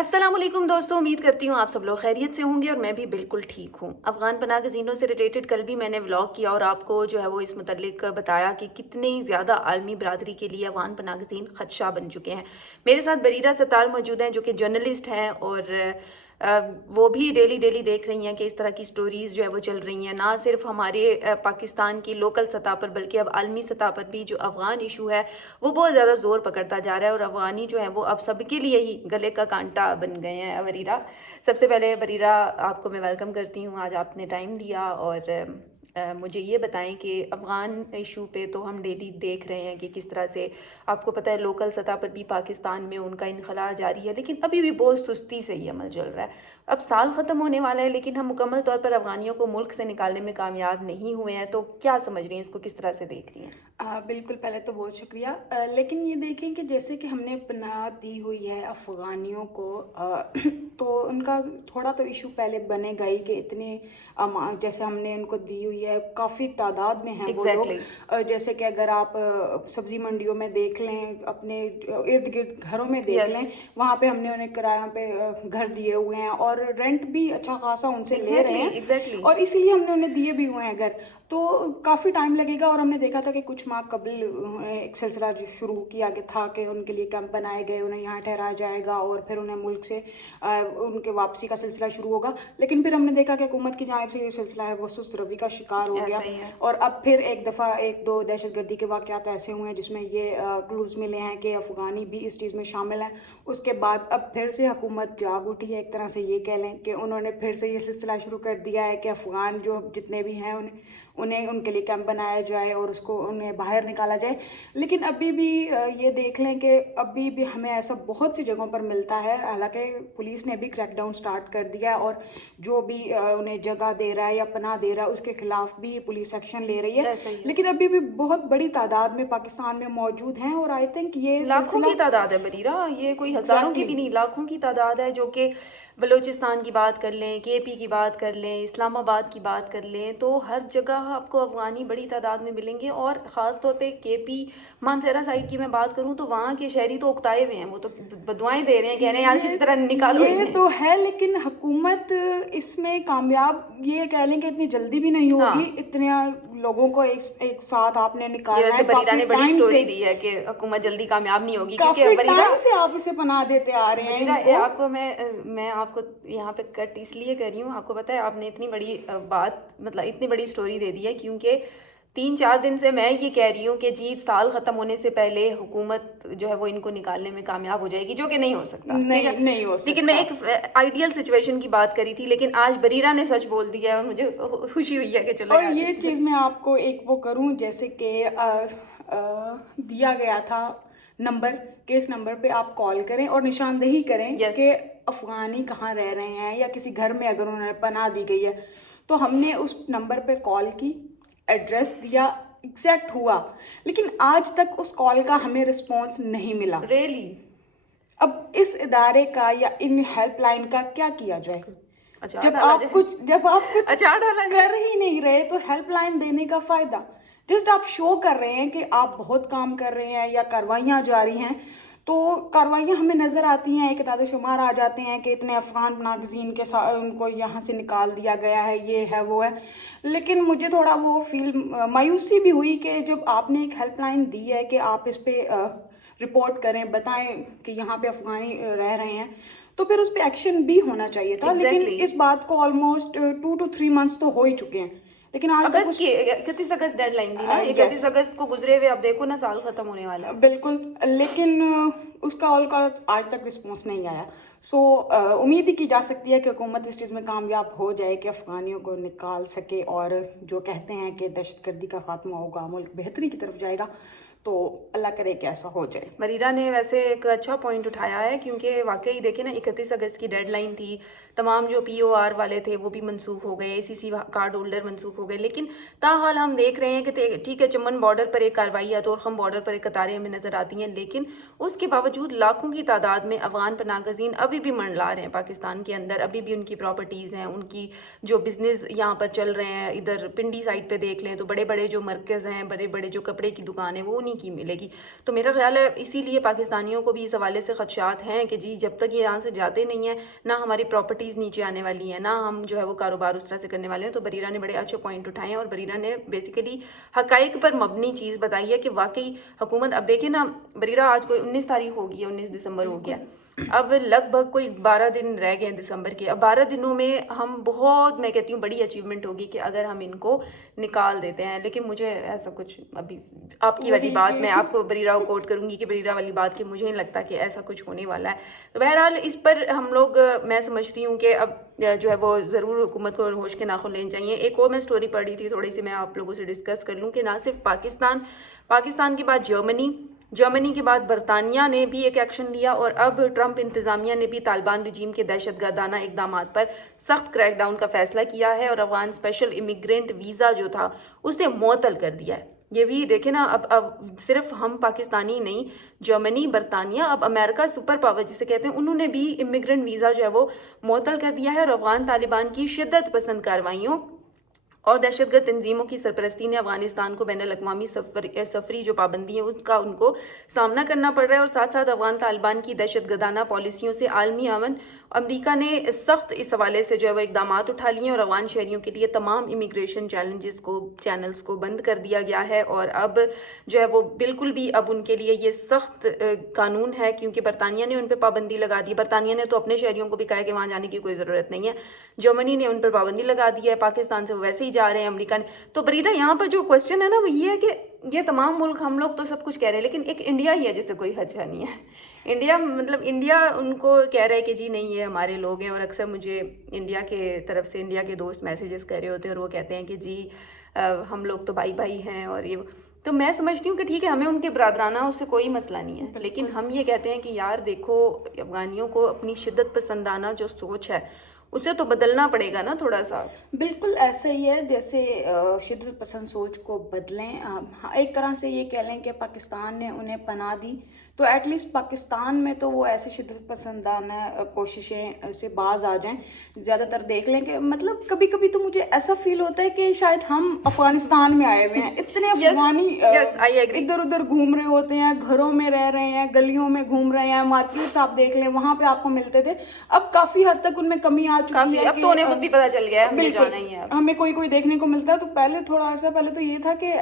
अस्सलाम वालेकुम दोस्तों, उम्मीद करती हूँ आप सब लोग खैरियत से होंगे और मैं भी बिल्कुल ठीक हूँ। अफ़गान पनाह गज़ीनों से रिलेटेड कल भी मैंने व्लॉग किया और आपको जो है वो इस मुतल्लिक बताया कि कितनी ज़्यादा आलमी बरादरी के लिए अफ़गान पनाह गज़ीन ख़दशा बन चुके हैं। मेरे साथ बरीरा सत्तार मौजूद हैं जो कि जर्नलिस्ट हैं और वो भी डेली देख रही हैं कि इस तरह की स्टोरीज़ जो है वो चल रही हैं, ना सिर्फ हमारे पाकिस्तान की लोकल सतह पर बल्कि अब आलमी सतह पर भी जो अफ़गान इशू है वो बहुत ज़्यादा ज़ोर पकड़ता जा रहा है और अफ़गानी जो है वो अब सबके लिए ही गले का कांटा बन गए हैं। बरीरा, सबसे पहले बरीरा आपको मैं वेलकम करती हूँ, आज आपने टाइम दिया और मुझे ये बताएं कि अफ़गान इशू पे तो हम डेली देख रहे हैं कि किस तरह से आपको पता है लोकल सतह पर भी पाकिस्तान में उनका इनखला जारी है, लेकिन अभी भी बहुत सुस्ती से ये अमल चल रहा है। अब साल ख़त्म होने वाला है लेकिन हम मुकम्मल तौर पर अफ़गानियों को मुल्क से निकालने में कामयाब नहीं हुए हैं, तो क्या समझ रही हैं, इसको किस तरह से देख रही हैं? बिल्कुल, पहले तो बहुत शुक्रिया। लेकिन ये देखें कि जैसे कि हमने पनाह दी हुई है अफ़गानियों को, तो उनका थोड़ा तो इशू पहले बनेगा ही कि इतने जैसे हमने उनको दी हुई है, काफ़ी तादाद में हैं वो लोग। एग्जैक्टली। जैसे कि अगर आप सब्ज़ी मंडियों में देख लें, अपने इर्द गिर्द घरों में देख यस। लें, वहाँ पे हमने उन्हें किराया पे घर दिए हुए हैं और रेंट भी अच्छा खासा उनसे ले रहे एग्जैक्टली हैं, एग्जैक्टली। और इसीलिए हमने उन्हें दिए भी हुए हैं घर। तो काफ़ी टाइम लगेगा, और हमने देखा था कि कुछ माह कबल एक सिलसिला जो शुरू किया कि था कि उनके लिए कैंप बनाए गए, उन्हें यहाँ ठहराया जाएगा और फिर उन्हें मुल्क से उनके वापसी का सिलसिला शुरू होगा। लेकिन फिर हमने देखा कि हुकूमत की जानिब से ये सिलसिला है वो सुस्त रवि का शिकार हो गया, ऐसा ही है। और अब फिर एक दफ़ा एक दो दहशतगर्दी के वाक़यात ऐसे हुए हैं जिसमें ये क्लूज़ मिले हैं कि अफ़गानी भी इस चीज़ में शामिल हैं। उसके बाद अब फिर से हुकूमत जाग उठी है, एक तरह से ये कह लें कि उन्होंने फिर से ये सिलसिला शुरू कर दिया है कि अफ़गान जो जितने भी हैं उन्हें उनके लिए कैंप बनाया जाए और उसको उन्हें बाहर निकाला जाए। लेकिन अभी भी ये देख लें कि अभी भी हमें ऐसा बहुत सी जगहों पर मिलता है, हालांकि पुलिस ने भी क्रैकडाउन स्टार्ट कर दिया है और जो भी उन्हें जगह दे रहा है या पनाह दे रहा है उसके खिलाफ भी पुलिस एक्शन ले रही है। ऐसा ही है। लेकिन अभी भी बहुत बड़ी तादाद में पाकिस्तान में मौजूद हैं, और आई थिंक ये लाखों की सिलसिला तादाद है बरीरा, ये कोई हज़ारों की एग्जैक्टली भी नहीं, लाखों की तादाद है जो कि बलूचिस्तान की बात कर लें, केपी की बात कर लें, इस्लामाबाद की बात कर लें, तो हर जगह आपको अफ़गानी बड़ी तादाद में मिलेंगे। और ख़ास तौर पे केपी मानसेरा साइड की मैं बात करूँ तो वहाँ के शहरी तो उकताए हुए हैं, वो तो बदुआएं दे रहे हैं, कह रहे हैं यार ये किसी तरह निकालो ये इन्हें। तो है, लेकिन हुकूमत इसमें कामयाब ये कह लें कि इतनी जल्दी भी नहीं होगी। हाँ, इतने लोगों को एक साथ आपने ये निकालना वैसे है, बरीरा काफ़ी ने बड़ी टाइम से। स्टोरी दी है कि हुकूमत जल्दी कामयाब नहीं होगी, क्योंकि काफ़ी बरीरा टाइम से आप इसे पनाह देते आ रहे हैं बरीरा इनको। आपको मैं आपको यहाँ पे कट इसलिए कर रही हूँ, आपको पता है आपने इतनी बड़ी बात मतलब इतनी बड़ी स्टोरी दे दी है, क्योंकि 3-4 दिन से मैं ये कह रही हूँ कि जी साल ख़त्म होने से पहले हुकूमत जो है वो इनको निकालने में कामयाब हो जाएगी, जो कि नहीं हो सकता, ठीक है। नहीं, नहीं हो लेकिन मैं सकता। एक आइडियल सिचुएशन की बात करी थी, लेकिन आज बरीरा ने सच बोल दिया है और मुझे खुशी हुई है कि चलो और यार ये इसी से। चीज़ मैं आपको एक वो करूं, जैसे कि दिया गया था नंबर, कि इस नंबर पे आप कॉल करें और निशानदेही करें यस। कि अफ़गानी कहाँ रह रहे हैं, या किसी घर में अगर उन्हें पनाह दी गई है। तो हमने उस नंबर पे कॉल की, एड्रेस दिया, एग्जैक्ट हुआ, लेकिन आज तक उस कॉल का हमें रिस्पॉन्स नहीं मिला। रियली। अब इस इदारे का या इन हेल्पलाइन का क्या किया जाए? अचार डाला जाए। जब आप कुछ अचार डाला जाए। कर ही नहीं रहे तो हेल्पलाइन देने का फायदा। जस्ट आप शो कर रहे हैं कि आप बहुत काम कर रहे हैं या कार्रवाइयाँ जारी हैं, तो कार्रवाइयाँ हमें नज़र आती हैं, एक तादाद शुमार आ जाते हैं कि इतने अफ़गान नागज़ीन के साथ उनको यहाँ से निकाल दिया गया है, ये है वो है। लेकिन मुझे थोड़ा वो फील मायूसी भी हुई कि जब आपने एक हेल्पलाइन दी है कि आप इस पर रिपोर्ट करें, बताएं कि यहाँ पे अफ़गानी रह रहे हैं, तो फिर उस पर एक्शन भी होना चाहिए था। लेकिन एग्जैक्टली। इस बात को ऑलमोस्ट 2 to 3 मंथ्स तो हो ही चुके हैं, लेकिन आज तक अगस्त उस की 31 अगस्त डेडलाइन थी ना, यस 31 अगस्त को गुजरे हुए अब देखो ना साल खत्म होने वाला है। बिल्कुल। लेकिन उसका ऑल का आज तक रिस्पॉन्स नहीं आया। सो उम्मीद ही की जा सकती है कि हुकूमत इस चीज़ में कामयाब हो जाए कि अफ़गानियों को निकाल सके, और जो कहते हैं कि दहशतगर्दी का खात्मा होगा, मुल्क बेहतरी की तरफ जाएगा, तो अल्लाह करे कि ऐसा हो जाए। मरीरा ने वैसे एक अच्छा पॉइंट उठाया है, क्योंकि वाकई देखे ना 31 अगस्त की डेडलाइन थी, तमाम जो पीओआर वाले थे वो भी मनसूख हो गए, एसीसी कार्ड होल्डर मनसूख हो गए, लेकिन ताहाल हम देख रहे हैं कि ठीक है चमन बॉर्डर पर एक कार्रवाई है, तोरखम बॉर्डर पर एक कतारें हमें नज़र आती हैं, लेकिन उसके बावजूद लाखों की तादाद में अफ़गान पनागज़ीन अभी भी मंडला रहे हैं पाकिस्तान के अंदर, अभी भी उनकी प्रॉपर्टीज़ हैं, उनकी जो बिज़नेस यहाँ पर चल रहे हैं, इधर पिंडी साइड पर देख लें तो बड़े बड़े जो मरकज़ हैं, बड़े बड़े जो कपड़े की दुकान है वो انہیں کی ملے گی. تو میرا خیال ہے اسی لیے پاکستانیوں کو بھی اس حوالے سے خدشات ہیں کہ جی جب تک یہ یہاں سے جاتے نہیں ہیں نہ ہماری پراپرٹیز نیچے آنے والی ہیں، نہ ہم جو ہے وہ کاروبار اس طرح سے کرنے والے ہیں. تو بریرہ نے بڑے اچھے پوائنٹ اٹھائے ہیں اور بریرہ نے بیسیکلی حقائق پر مبنی چیز بتائی ہے کہ واقعی حکومت. اب دیکھیں نا بریرہ آج کوئی 19 تاریخ ہو گئی ہے، 19 دسمبر ہو گیا، اب لگ بھگ کوئی 12 دن رہ گئے ہیں دسمبر کے. اب 12 دنوں میں ہم بہت، میں کہتی ہوں بڑی اچیومنٹ ہوگی کہ اگر ہم ان کو نکال دیتے ہیں. لیکن مجھے ایسا کچھ ابھی آپ کی والی بات میں آپ کو بریرہ کو کوٹ کروں گی کہ بریرہ والی بات کہ مجھے نہیں لگتا کہ ایسا کچھ ہونے والا ہے. تو بہرحال اس پر ہم لوگ، میں سمجھتی ہوں کہ اب جو ہے وہ ضرور حکومت کو ہوش کے ناخن لینے چاہیے. ایک اور میں سٹوری پڑھ رہی تھی تھوڑی سی، میں آپ لوگوں سے ڈسکس کر لوں کہ نہ صرف پاکستان کے بعد جرمنی کے بعد برطانیہ نے بھی ایک ایکشن لیا اور اب ٹرمپ انتظامیہ نے بھی طالبان رجیم کے دہشت گردانہ اقدامات پر سخت کریک ڈاؤن کا فیصلہ کیا ہے اور افغان اسپیشل امیگرینٹ ویزا جو تھا اسے معطل کر دیا ہے. یہ بھی دیکھیں نا، اب صرف ہم پاکستانی نہیں، جرمنی، برطانیہ، اب امریکہ سپر پاور جسے کہتے ہیں، انہوں نے بھی امیگرینٹ ویزا جو ہے وہ معطل کر دیا ہے. اور افغان طالبان کی شدت پسند کارروائیوں اور دہشت گرد تنظیموں کی سرپرستی نے افغانستان کو بین الاقوامی سفری جو پابندی ہیں ان کو سامنا کرنا پڑ رہا ہے. اور ساتھ ساتھ افغان طالبان کی دہشت گردانہ پالیسیوں سے عالمی امن، امریکہ نے سخت اس حوالے سے جو ہے وہ اقدامات اٹھا لیے ہیں اور افغان شہریوں کے لیے تمام امیگریشن چینلز کو بند کر دیا گیا ہے. اور اب جو ہے وہ بالکل بھی اب ان کے لیے یہ سخت قانون ہے کیونکہ برطانیہ نے ان پہ پابندی لگا دی. برطانیہ نے تو اپنے شہریوں کو بھی کہا کہ وہاں جانے کی کوئی ضرورت نہیں ہے. جرمنی نے ان پر پابندی لگا دی ہے، پاکستان سے وہ ویسے ہی جا رہے ہیں، امریکہ نے. تو بریرہ یہاں پر جو کوشچن ہے نا وہ یہ ہے کہ یہ تمام ملک، ہم لوگ تو سب کچھ کہہ رہے ہیں لیکن ایک انڈیا ہی ہے جسے کوئی خدشہ نہیں ہے. انڈیا ان کو کہہ رہا ہے کہ جی نہیں یہ ہمارے لوگ ہیں. اور اکثر مجھے انڈیا کے طرف سے انڈیا کے دوست میسیجز کر رہے ہوتے ہیں اور وہ کہتے ہیں کہ جی ہم لوگ تو بھائی ہیں اور یہ. تو میں سمجھتی ہوں کہ ٹھیک ہے، ہمیں ان کے برادرانہ اس سے کوئی مسئلہ نہیں ہے، لیکن ہم یہ کہتے ہیں کہ یار دیکھو افغانیوں کو اپنی شدت پسندانہ جو سوچ ہے اسے تو بدلنا پڑے گا نا تھوڑا سا. بالکل ایسا ہی ہے جیسے شدت پسند سوچ کو بدلیں. ایک طرح سے یہ کہہ لیں کہ پاکستان نے انہیں پناہ دی تو ایٹ لیسٹ پاکستان میں تو وہ ایسی شدت پسندانہ کوششیں سے باز آ جائیں. زیادہ تر دیکھ لیں کہ مطلب کبھی کبھی تو مجھے ایسا فیل ہوتا ہے کہ شاید ہم افغانستان میں آئے ہوئے ہیں. اتنے افغانی ادھر ادھر گھوم رہے ہوتے ہیں، گھروں میں رہ رہے ہیں، گلیوں میں گھوم رہے ہیں، مارکیٹس آپ دیکھ لیں وہاں پہ آپ کو ملتے تھے. اب کافی حد تک ان میں کمی آ چکی ہے. اب تو انہیں خود بھی پتہ چل گیا ہے ہمیں جانا ہی ہے. ہمیں کوئی دیکھنے کو ملتا ہے. تو پہلے تھوڑا عرصہ پہلے تو یہ تھا کہ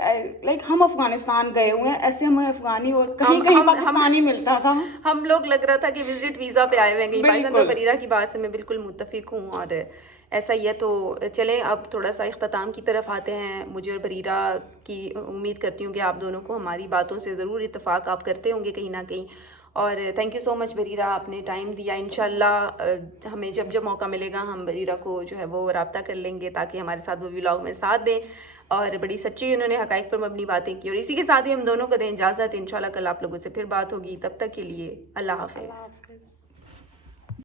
لائک ہم افغانستان گئے ہوئے ہیں، ایسے ہمیں افغانی اور کہیں پاکستانی ملتا تھا. ہم لوگ لگ رہا تھا کہ وزٹ ویزا پہ آئے ہوئے ہیں کہیں پاکستان. تو بریرہ کی بات سے میں بالکل متفق ہوں اور ایسا ہی ہے. تو چلیں اب تھوڑا سا اختتام کی طرف آتے ہیں. مجھے اور بریرہ کی امید کرتی ہوں کہ آپ دونوں کو ہماری باتوں سے ضرور اتفاق آپ کرتے ہوں گے کہیں نہ کہیں. اور تھینک یو سو مچ بریرہ، آپ نے ٹائم دیا. انشاءاللہ ہمیں جب موقع ملے گا ہم بریرہ کو جو ہے وہ رابطہ کر لیں گے تاکہ ہمارے ساتھ وہ ولاگ میں ساتھ دیں. اور بڑی سچی انہوں نے حقائق پر مبنی باتیں کی. اور اسی کے ساتھ ہی ہم دونوں کو دیں اجازت. انشاءاللہ کل آپ لوگوں سے پھر بات ہوگی. تب تک کے لیے اللہ حافظ.